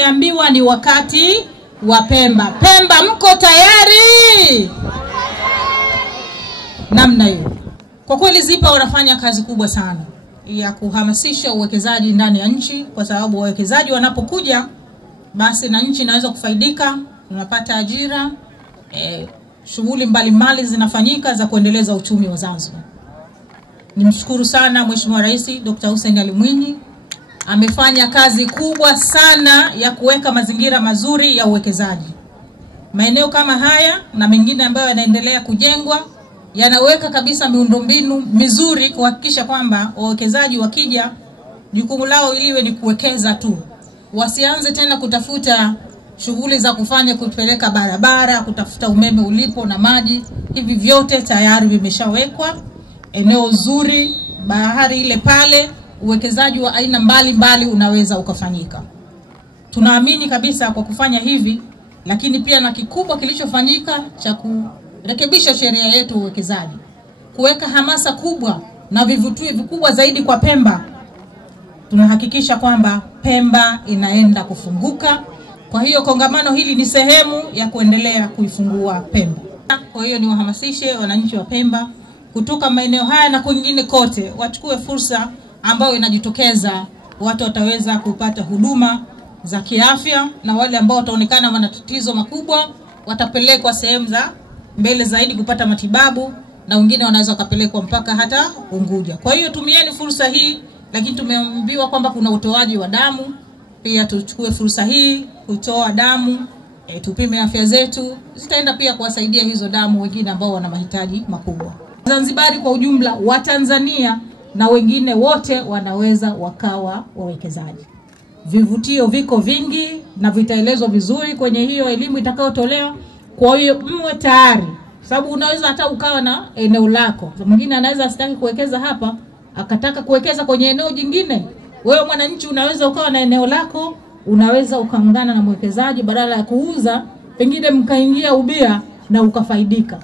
tumeambiwa ni wakati wa Pemba. Pemba mko tayari? Namna hiyo. Kwa kweli ZIPA wanafanya kazi kubwa sana ya kuhamasisha uwekezaji ndani ya nchi, kwa sababu wawekezaji wanapokuja basi na nchi inaweza kufaidika, tunapata ajira, shughuli mbalimbali zinafanyika za kuendeleza uchumi wa Zanzibar. Nimshukuru sana Mheshimiwa Rais Dr. Hussein Ali Mwinyi, amefanya kazi kubwa sana ya kuweka mazingira mazuri ya uwekezaji. Maeneo kama haya na mengine ambayo yanaendelea kujengwa yanaweka kabisa miundombinu mizuri kuhakikisha kwamba wawekezaji wakija jukumu lao liwe ni kuwekeza tu. Wasianze tena kutafuta shughuli za kufanya kupeleka barabara, kutafuta umeme ulipo na maji. Hivi vyote tayari vimeshawekwa. Eneo zuri, bahari ile pale, uwekezaji wa aina mbalimbali unaweza ukafanyika. Tunaamini kabisa kwa kufanya hivi, lakini pia na kikubwa kilichofanyika cha kurekebisha sheria yetu uwekezaji, kuweka hamasa kubwa na vivutio vikubwa zaidi kwa Pemba, tunahakikisha kwamba Pemba inaenda kufunguka. Kwa hiyo kongamano hili ni sehemu ya kuendelea kuifungua Pemba. Kwa hiyo ni wahamasishe wananchi wa Pemba kutoka maeneo haya na kwingine kote wachukue fursa ambayo inajitokeza. Watu wataweza kupata huduma za kiafya, na wale ambao wataonekana wana tatizo makubwa watapelekwa sehemu za mbele zaidi kupata matibabu, na wengine wanaweza kupelekwa mpaka hata Unguja. Kwa hiyo tumieni fursa hii, lakini tumeambiwa kwamba kuna utoaji wa damu. Pia tuchukue fursa hii kutoa damu, tupime afya zetu. Zitaenda pia kuwasaidia hizo damu wengine ambao wana mahitaji makubwa. Zanzibari kwa ujumla, wa Tanzania na wengine wote wanaweza wakawa wawekezaji. Vivutio viko vingi na vitaelezwa vizuri kwenye hiyo elimu itakayotolewa. Kwa hiyo mwe tayari, sababu unaweza hata ukawa na eneo lako. Mwingine anaweza asitaki kuwekeza hapa, akataka kuwekeza kwenye eneo jingine. Wewe mwananchi unaweza ukawa na eneo lako, unaweza ukaungana na mwekezaji, badala ya kuuza pengine mkaingia ubia na ukafaidika.